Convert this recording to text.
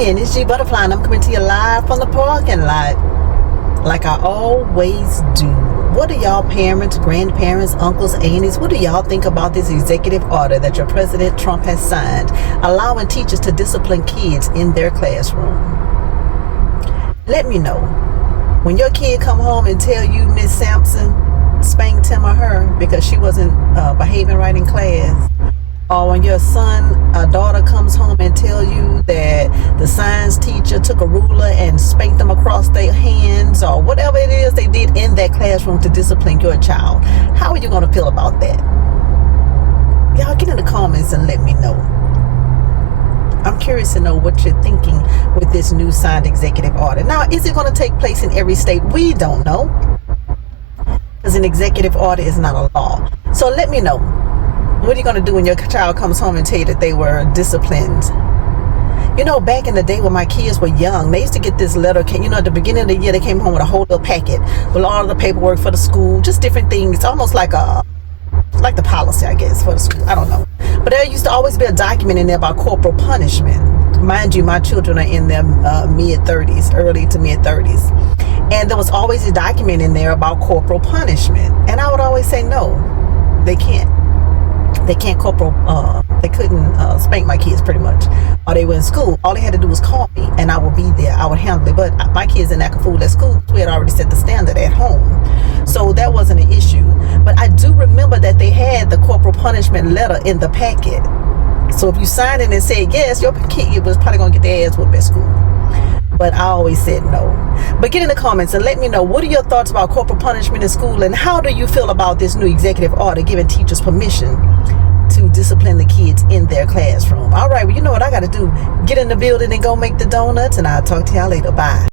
morning. It's GButterfly, and I'm coming to you live from the parking lot, like I always do. What do y'all parents, grandparents, uncles, aunties, what do y'all think about this executive order that your President Trump has signed, allowing teachers to discipline kids in their classroom? Let me know. When your kid come home and tell you Miss Sampson spanked him or her because she wasn't behaving right in class, or when your son or daughter comes home and tell you that the science teacher took a ruler and spanked them across their hands, or whatever it is they did in that classroom to discipline your child, how are you going to feel about that? Y'all get in the comments and let me know. I'm curious to know what you're thinking with this new signed executive order. Now, is it going to take place in every state? We don't know, because an executive order is not a law. So let me know. What are you going to do when your child comes home and tell you that they were disciplined? You know, back in the day when my kids were young, they used to get this letter. You know, at the beginning of the year, they came home with a whole little packet with all of the paperwork for the school, just different things. It's almost like the policy, I guess, for the school. I don't know. But there used to always be a document in there about corporal punishment. Mind you, my children are in their mid-30s, early to mid-30s. And there was always a document in there about corporal punishment. And I would always say, no, they can't. They can't they couldn't spank my kids pretty much. Or they were in school. All they had to do was call me and I would be there. I would handle it. But my kids didn't act a fool at school. We had already set the standard at home. So that wasn't an issue. But I do remember that they had the corporal punishment letter in the packet. So if you signed it and said yes, your kid was probably going to get their ass whooped at school. But I always said no. But get in the comments and let me know, what are your thoughts about corporal punishment in school, and how do you feel about this new executive order giving teachers permission to discipline the kids in their classroom? All right, well, you know what I got to do. Get in the building and go make the donuts, and I'll talk to y'all later. Bye.